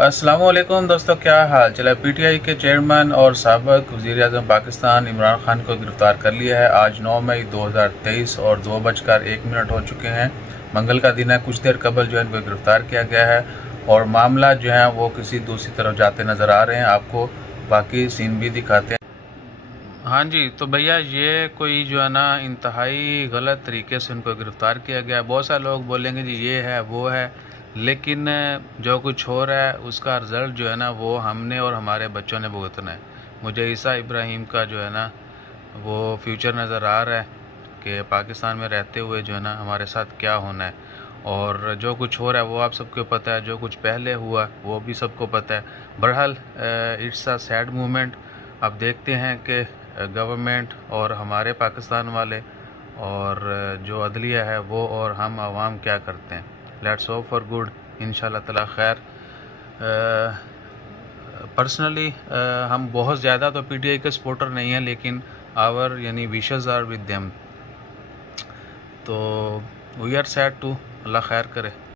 अस्सलाम वालेकुम दोस्तों, क्या हाल चला। पीटीआई के चेयरमैन और साबिक़ वज़ीर-ए-आज़म पाकिस्तान इमरान खान को गिरफ़्तार कर लिया है। आज 9 मई 2023 और 2:01 हो चुके हैं। मंगल का दिन है। कुछ देर कबल जो है इनको गिरफ़्तार किया गया है और मामला जो है वो किसी दूसरी तरफ जाते नज़र आ रहे हैं। आपको बाकी सीन भी दिखाते हैं। हाँ जी, तो भैया ये कोई जो है ना इंतहाई गलत तरीके से उनको गिरफ़्तार किया गया। बहुत सारे लोग बोलेंगे जी ये है वो है, लेकिन जो कुछ हो रहा है उसका रिज़ल्ट जो है ना वो हमने और हमारे बच्चों ने भुगतना है। मुझे ईसा इब्राहिम का जो है ना वो फ्यूचर नज़र आ रहा है कि पाकिस्तान में रहते हुए जो है ना हमारे साथ क्या होना है। और जो कुछ हो रहा है वो आप सबको पता है, जो कुछ पहले हुआ वो भी सबको पता है। बहरहाल इट्स अ सैड मूवमेंट। अब देखते हैं कि गवर्नमेंट और हमारे पाकिस्तान वाले और जो अदलिया है वो और हम आवाम क्या करते हैं। लेट्स होप फॉर गुड, इंशाल्लाह ताला खैर। पर्सनली हम बहुत ज़्यादा तो पीटीआई के सपोर्टर नहीं हैं, लेकिन आवर यानी विशेस आर विद देम। तो वी आर सैड टू, अल्लाह खैर करे।